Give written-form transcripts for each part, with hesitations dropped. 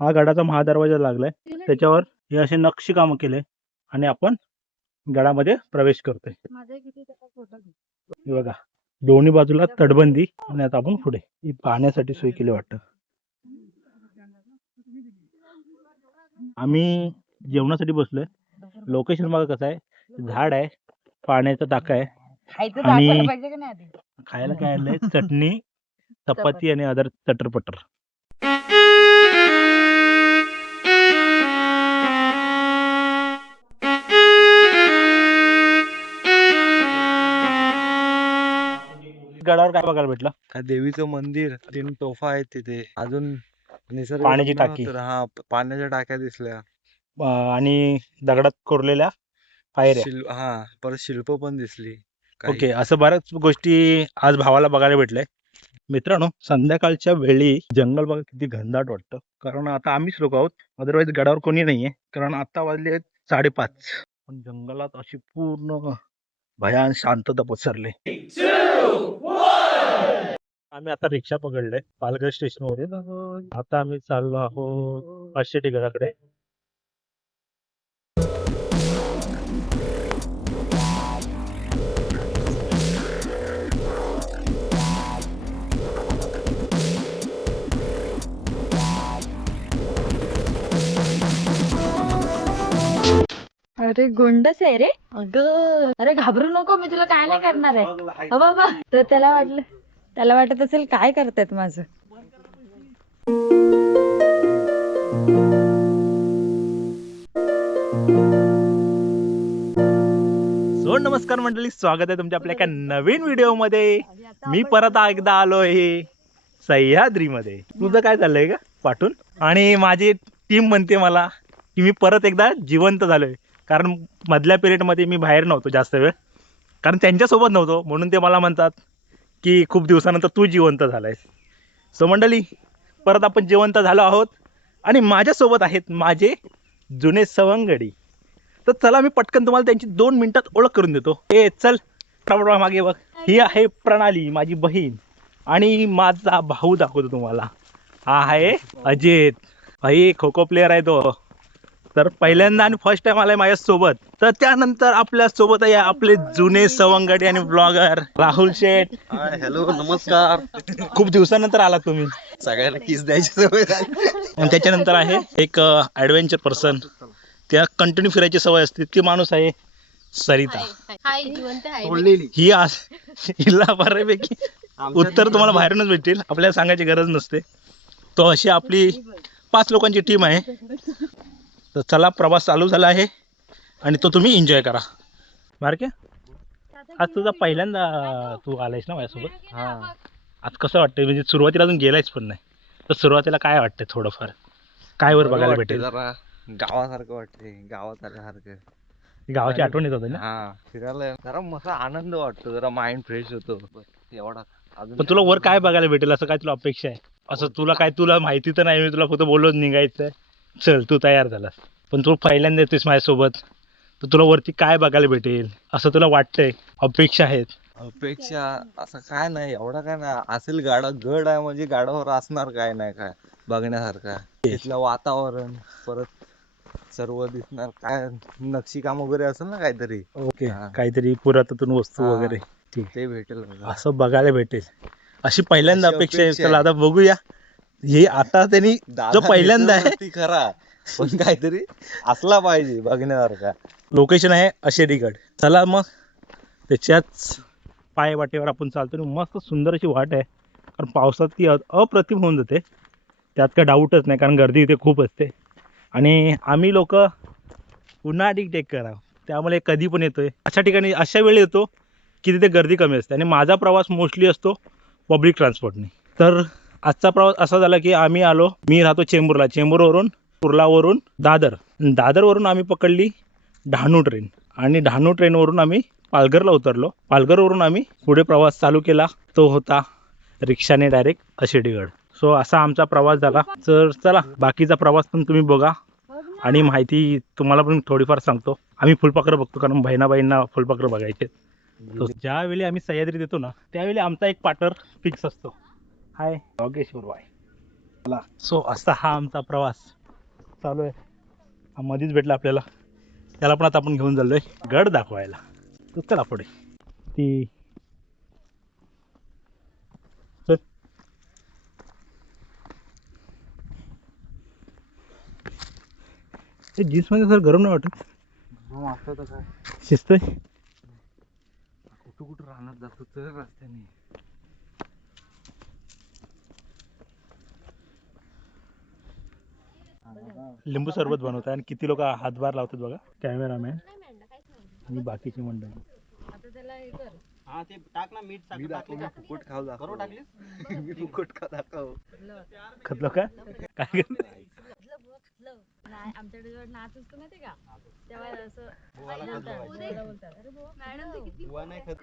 हा गडाचा महादरवाजा लागलाय, त्याच्यावर हे असे नक्षी कामं केले आणि आपण गडामध्ये प्रवेश करतोय. हे बघा, दोन्ही बाजूला तटबंदी आणि आता आपण पुढे ही पाहण्यासाठी सोय केली वाटतं. आम्ही जेवणासाठी बसलोय. लोकेशन बघा कसं आहे, झाड आहे, पाण्याचा टाका आहे आणि खायला काय आणलंय, चटणी, चपाती आणि अदर चटरपटर. गडावर काय बघायला भेटलं? देवीचं मंदिर, 3 तोफा आहेत तिथे. अजून निसर्ग पाण्याची टाकी. हा पाण्याच्या टाक्या दिसल्या. आणि दगडात कोरलेल्या पायऱ्या. हा परत शिल्प पण दिसली काही. ओके, असं बऱ्याच गोष्टी आज भावाला बघायला भेटलंय. मित्रांनो, संध्याकाळच्या वेळी जंगल बघा किती घनदाट वाटतं, कारण आता आम्हीच लोक आहोत, अदरवाईज गडावर कोणी नाहीये, कारण आता वाजले 5:30. पण जंगलात अशी पूर्ण भयान शांतता पसरली. आम्ही आता रिक्षा पकडले पालघर स्टेशन वरून. आता आम्ही चाललो आहोत पाचशेटी गडाकडे. अरे गुंडच आहे रे. अगं अरे घाबरू नको, मी तुला काय नाही करणार आहे. हो बाबा, तर त्याला वाटत असेल काय करतायत माझं. सो नमस्कार मंडळी, स्वागत आहे तुमच्या आपल्या एका नवीन व्हिडिओ मध्ये. मी परत एकदा आलोय सह्याद्रीमध्ये. तुझं काय चाललंय का पाठून? आणि माझी टीम म्हणते मला की मी परत एकदा जिवंत झालोय, कारण मधल्या पिरियडमध्ये मी बाहेर नव्हतो जास्त वेळ, कारण त्यांच्यासोबत नव्हतो, म्हणून ते मला म्हणतात की खूप दिवसानंतर तू जिवंत झालायस. सो मंडळी, परत आपण जिवंत झालो आहोत आणि माझ्यासोबत आहेत माझे जुने सवंगडी. तर चला मी पटकन तुम्हाला त्यांची 2 मिनिटात ओळख करून देतो. ए चल मागे बघ, ही आहे प्रणाली माझी बहीण, आणि माझा भाऊ दाखवतो तुम्हाला, हा आहे अजित भाई, खो खो प्लेअर आहे तो. तर पहिल्यांदा आणि फर्स्ट टाइम आलाय माझ्या सोबत. तर त्यानंतर आपल्या सोबत आहे आपले जुने सवंगडी आणि ब्लॉगर राहुल शेठ. हॅलो, नमस्कार. खूप दिवसानंतर आला तुम्ही. सगळ्यांना किस द्यायची सवय आणि त्याच्यानंतर आहे एक ऍडव्हेंचर पर्सन, त्या कंटिन्यू फिरायची सवय असते, ती माणूस आहे सरिता. ही आज हिला बऱ्यापैकी उत्तर तुम्हाला बाहेरूनच भेटतील, आपल्याला सांगायची गरज नसते. तो अशी आपली 5 लोकांची टीम आहे. तर चला, प्रवास चालू झाला आहे आणि तो तुम्ही एन्जॉय करा. मार्के, आज तुझा पहिल्यांदा तू आलायस ना माझ्यासोबत. हा. आज कसं वाटतंय? म्हणजे सुरुवातीला अजून गेलायच पण नाही, तर सुरुवातीला काय वाटतंय? थोडंफार काय वर बघायला भेटेल? जरा गावासारखं वाटते, गावात आल्यासारखं. गावाची आठवण येत होती ना. हा, फिरायला जरा मस्त आनंद वाटतो, जरा माइंड फ्रेश होतो. एवढा. पण तुला वर काय बघायला भेटेल असं काय तुला अपेक्षा आहे? असं तुला काय, तुला माहिती तर नाही, मी तुला फक्त बोललो निघायचं चल तू तयार झालास, पण तू पहिल्यांदा येतोस माझ्यासोबत, तर तुला वरती काय बघायला भेटेल असं तुला वाटतंय? अपेक्षा आहेत? अपेक्षा असं काय नाही, एवढा काय नाही. असेल गड आहे म्हणजे गडावर असणार काय नाही काय बघण्यासारखं. तिथलं वातावरण, परत सर्व दिसणार, काय नक्षीकाम वगैरे असेल ना काहीतरी. ओके, काहीतरी पुरातन वस्तू हा, वगैरे ठीक ते भेटेल बघा. असं बघायला भेटेल, अशी पहिल्यांदा अशी अपेक्षा आहे. अपेक्षा चला आता बघूया. हे आता त्यांनी जो पहिल्यांदा आहे, ती खरा, पण काहीतरी असला पाहिजे बघण्यासारखा. लोकेशन आहे अशेरीगड. चला मग त्याच्याच पाय वाटेवर आपण चालतो. मस्त सुंदर अशी वाट आहे, कारण पावसात ती अप्रतिम होऊन जाते, त्यात काय डाऊटच नाही, कारण गर्दी इथे खूप असते. आणि आम्ही लोक उन्हाळी टेकर आहोत, त्यामुळे कधी पण येतोय अशा ठिकाणी, अशा वेळी येतो की तिथे गर्दी कमी असते. आणि माझा प्रवास मोस्टली असतो पब्लिक ट्रान्सपोर्टने. तर आजचा प्रवास असा झाला की आम्ही आलो, मी राहतो चेंबूरला, चेंबूरवरून कुर्लावरून दादरवरून आम्ही पकडली डहाणू ट्रेन, आणि डहाणू ट्रेनवरून आम्ही पालघरला उतरलो. पालघरवरून आम्ही पुढे प्रवास चालू केला, तो होता रिक्षाने डायरेक्ट अशेडीगड. सो असा आमचा प्रवास झाला. तर चला, बाकीचा प्रवास पण तुम्ही बघा आणि माहिती तुम्हाला पण थोडीफार सांगतो. आम्ही फुलपाखरं बघतो, कारण बहिणाबाईंना फुलपाखरं बघायचे. ज्यावेळी आम्ही सह्याद्रीत येतो ना, त्यावेळी आमचा एक पार्टनर फिक्स असतो. हाय योगेश्वर बाय. सो असा हा आमचा प्रवास चालू आहे. हा मध्येच भेटला आपल्याला, त्याला पण आता आपण घेऊन चाललोय गड दाखवायला. तर चला पुढे. ती चल. ते जीन्समध्ये सर गरम नाही वाटत? असं तर काय शिस्त आहे. कुठं कुठं राहणार जातो तर रस्त्याने. लिंबू सरबत बनवत आहे आणि किती लोक हातभार लावतात बघा. कॅमेरामॅन आणि बाकीची मंडळी. हा ते टाक ना मीठ मी दाखव, मी फुकट खाऊ दाखव. मी फुकट खा दाखव. खतलो का काय करणार? नाही आमच्याकडे जेव्हा नाच असतो ना ते का तेव्हा असं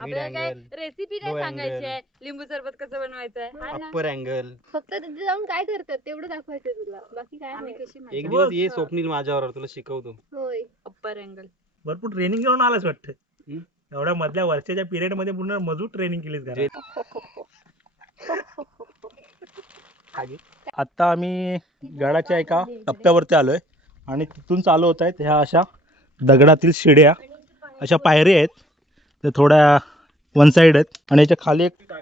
आपल्याला काय रेसिपी नाही सांगायची आहे, लिंबू सरबत कसं बनवायचं आहे अप्पर अँगल. फक्त तिथे जाऊन काय करतात तेवढं दाखवायचं तुला, बाकी काय नाही. एक दिवस ये स्वप्नील माझ्यावर, तुला शिकवतो. होय. Upper angle. भरपूर ट्रेनिंग घेऊन आलाच वाटतं. एवढ्या मधल्या वर्षाच्या पिरियड मध्ये पूर्ण मजूर ट्रेनिंग केलीच का? आता आम्ही गडाच्या एका टप्प्यावरती आलोय आणि तिथून चालू होत आहेत ह्या अशा दगडातील शिड्या, अशा पायऱ्या आहेत. त्या थोड्या वन साइड आहेत आणि याच्या खाली एक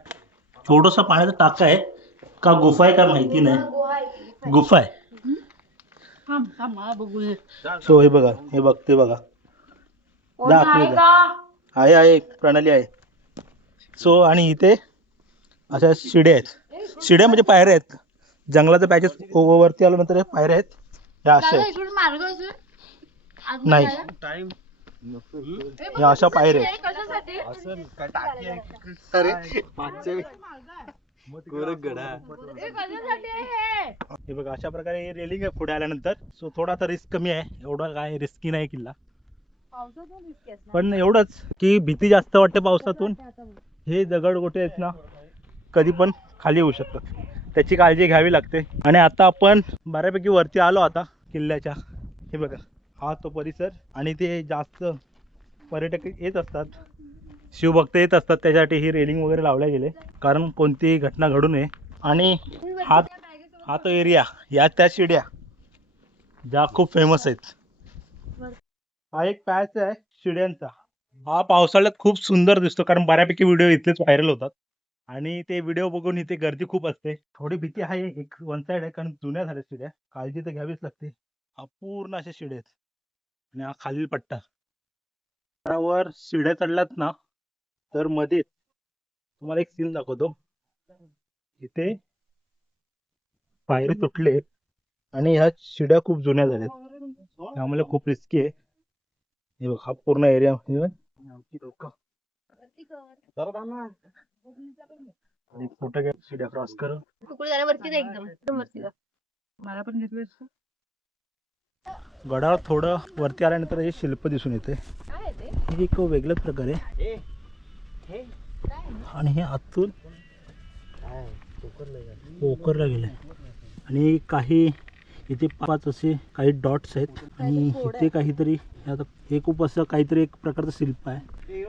छोटंसं पाण्याचं टाका आहे का गुफा आहे का माहिती नाही. गुफा आहे. सो हे बघा, हे बघते बघा, आहे प्रणाली आहे. सो आणि इथे अशा शिड्या आहेत. शिड्या म्हणजे पायऱ्या आहेत. जंगलाचं पॅचेस वरती आल्यानंतर पायऱ्या आहेत ह्या अशा आहेत. नाही, ह्या अशा पायऱ्या आहेत. हे बघा अशा प्रकारे रेलिंग आहे पुढे आल्यानंतर. सो थोडा आता रिस्क कमी आहे, एवढा काय रिस्की नाही किल्ला. पण एवढंच की भीती जास्त वाटते पावसातून. हे दगड गोटे आहेत ना कधी पण खाली येऊ शकतात, त्याची काळजी घ्यावी लागते. आणि आता आपण बऱ्यापैकी वरती आलो आता किल्ल्याच्या. हे बघा हा तो परिसर आणि ते जास्त पर्यटक येत असतात, शिवभक्त येत असतात, त्याच्यासाठी ही रेलिंग वगैरे लावल्या गेले कारण कोणतीही घटना घडू नये. आणि हा तो एरिया, या त्या शिड्या ज्या खूप फेमस आहेत. हा एक पॅच आहे शिड्यांचा. हा पावसाळ्यात खूप सुंदर दिसतो कारण बऱ्यापैकी व्हिडिओ इथलेच व्हायरल होतात आणि ते व्हिडिओ बघून इथे गर्दी खूप असते. थोडी भीती आहे एक वन साइड आहे कारण जुन्या झाल्या शिड्या, काळजी तर घ्यावीच लागते. हा पूर्ण अशा शिड्या आहेत आणि हा खालील पट्टा. वर शिड्या चढलात ना तर मध्ये तुम्हाला एक सीन दाखवतो. इथे पायरी तुटले आणि ह्या शिड्या खूप जुन्या झाल्यात, त्यामुळे खूप रिस्की आहे. हे बघ हा पूर्ण एरिया फोटो घ्या. शिड्या क्रॉस कर. वरती जा, एकदम वरती जा. मला पण घेतलं. गडावर थोडं वरती आल्यानंतर हे शिल्प दिसून येते. हे एक वेगळ्याच प्रकारे आणि हे आतून पोखरला गेले आणि काही इथे 5 असे काही डॉट्स आहेत आणि इथे काहीतरी आता हे खूप असं काहीतरी एक प्रकारचं शिल्प आहे.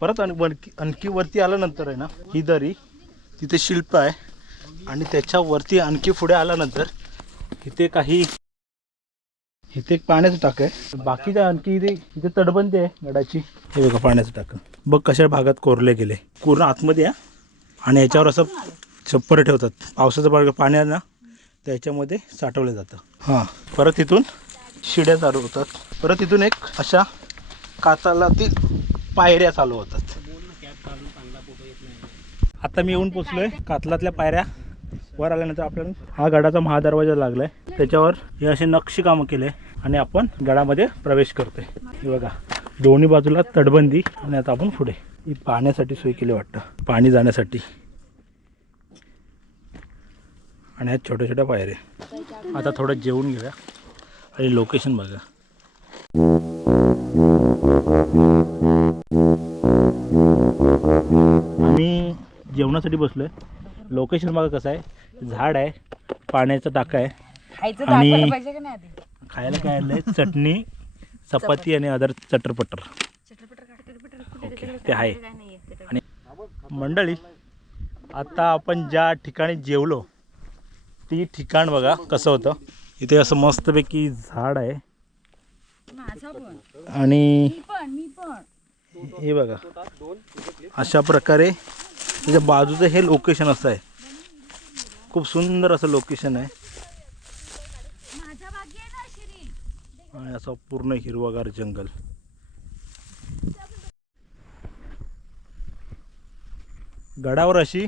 परत आणखी वरती आल्यानंतर आहे ना ही दरी, तिथे शिल्प आहे आणि त्याच्या वरती आणखी पुढे आल्यानंतर इथे काही इथे एक पाण्याचं टाक आहे. बाकीच्या आणखी इथे तटबंदी आहे गडाची. हे बघा पाण्याचं टाक बघ कशा भागात कोरले गेले, पूर्ण आतमध्ये आहे आणि याच्यावर असं छप्पर ठेवतात. पावसाचं पाणी आहे ना त्याच्यामध्ये साठवलं जातं. हां, परत इथून शिड्या चालू होतात. परत इथून एक अशा कातलातील पायऱ्या चालू होतात. आता मी येऊन पोचलोय कातलातल्या पायऱ्या. वर आल्यानंतर आपल्याला हा गडाचा महादरवाजा लागलाय, त्याच्यावर हे असे नक्षी कामं केले आणि आपण गडामध्ये प्रवेश करतोय. हे बघा दोन्ही बाजूला तटबंदी आणि आता आपण पुढे. ही पाण्यासाठी सोय केली वाटतं, पाणी जाण्यासाठी. आणि ह्या छोट्या छोट्या पायऱ्या. आता थोडं जेवून घेऊया आणि लोकेशन बघा. आम्ही जेवणासाठी बसलोय. लोकेशन बघा कसं आहे, झाड आहे, पाण्याचा टाका आहे आणि खायला काय आणलंय चटणी, चपाती आणि अदर चटरपटर. ओके ते आहे. आणि मंडळी आता आपण ज्या ठिकाणी जेवलो वरती ठिकाण बघा कसं होतं. इथे असं मस्तपैकी झाड आहे आणि हे बघा अशा प्रकारे त्याच्या बाजूचं हे लोकेशन असं आहे. खूप सुंदर असं लोकेशन आहे आणि असं पूर्ण हिरवगार जंगल. गडावर अशी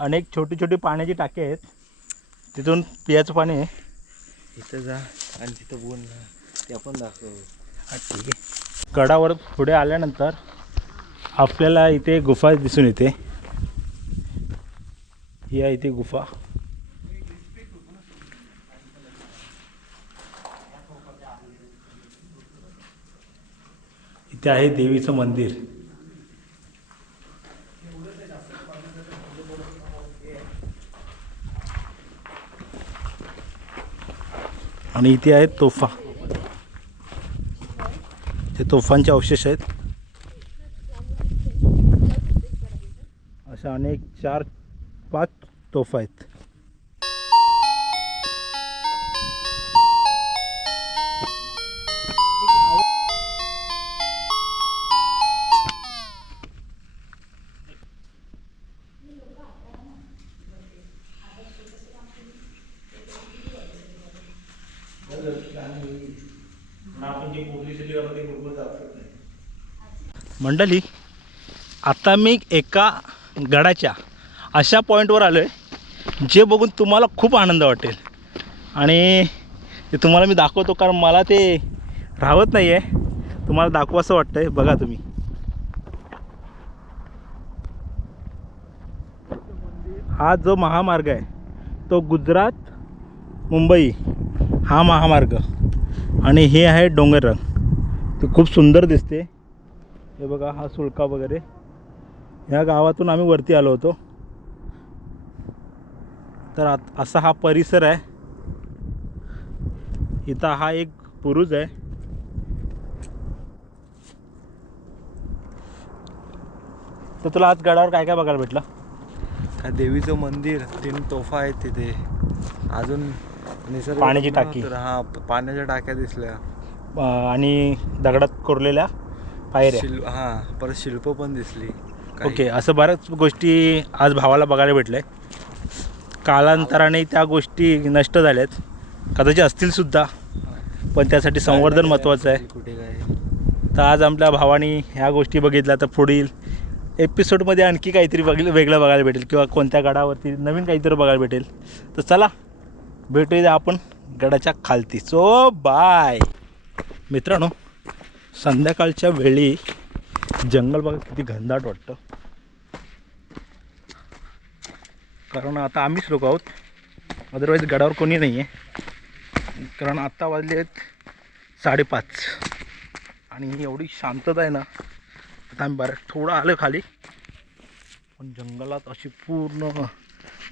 अनेक छोटी छोटी पाण्याची टाकी आहेत. तिथून पियाचं पाणी आहे. इथं जा आणि तिथं बोल ना, ते आपण दाखव. हा, ठीक आहे. गडावर पुढे आल्यानंतर आपल्याला इथे गुफा दिसून येते. ही आहे इथे गुफा. इथे आहे देवीचं मंदिर. आणि इथे आहेत तोफा. ते तोफांचे अवशेष आहेत. अशा अनेक 4-5 तोफा आहेत. मंडळी, आता मी एका गडाच्या अशा पॉईंटवर आलो आहे जे बघून तुम्हाला खूप आनंद वाटेल आणि ते तुम्हाला मी दाखवतो, कारण मला ते राहत नाही आहे. तुम्हाला दाखवू असं वाटतं आहे. बघा तुम्ही, हा जो महामार्ग आहे तो गुजरात मुंबई हा महामार्ग आणि हे आहे डोंगररंग. ते खूप सुंदर दिसते. हे बघा हा सुळका वगैरे. ह्या गावातून आम्ही वरती आलो होतो. तर असा हा परिसर आहे. इथं हा एक बुरुज आहे. तर तुला आज गडावर काय काय बघायला भेटलं? काय देवीचं मंदिर, 3 तोफा आहेत तिथे. अजून निसर्ग पाण्याची बघणार टाकी. तर हा पाण्याच्या टाक्या दिसल्या. आणि दगडात कोरलेल्या पायऱ्या. हा, परत शिल्प पण दिसली काही. ओके, असं बऱ्याच गोष्टी आज भावाला बघायला भेटल्या. कालांतराने त्या गोष्टी नष्ट झाल्यात, कदाचित असतील सुद्धा, पण त्यासाठी संवर्धन महत्त्वाचं आहे. कुठे काय. तर आज आपल्या भावानी ह्या गोष्टी बघितल्या. तर पुढील एपिसोडमध्ये आणखी काहीतरी वेगळं बघायला भेटेल किंवा कोणत्या गडावरती नवीन काहीतरी बघायला भेटेल. तर चला भेटूया आपण गडाच्या खालती. सो बाय मित्रांनो. संध्याकाळच्या वेळी जंगल बघा किती घनदाट वाटतं, कारण आता आम्हीच लोक आहोत. अदरवाईज गडावर कोणी नाही आहे, कारण आत्ता वाजले आहेत 5:30 आणि एवढी शांतता आहे ना. आता आम्ही बरं थोडं आलं खाली, पण जंगलात अशी पूर्ण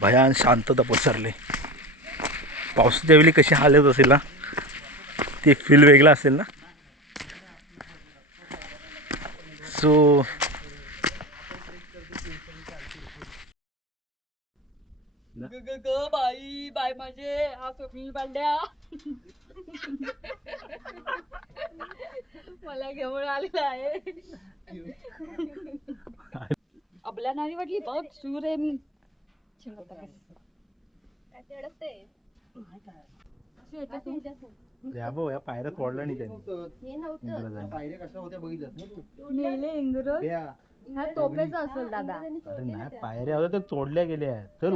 भयान शांतता पसरली. पावसाच्या वेळी कशी हालत असेल ना, ते फील वेगळा असेल ना. सो बाई बाय माझे हा स्वप्नील पांड्या मला घेऊन आलेला आहे. आपल्या नारी वाटली बघ सूर आहे मी. या पायऱ्या तोडल्या नाही त्यांनी. मेले इंग्रज ह्या तोपेचा असेल दादा. अरे नाही, पायऱ्या होत्या त्या तोडल्या गेल्या. तर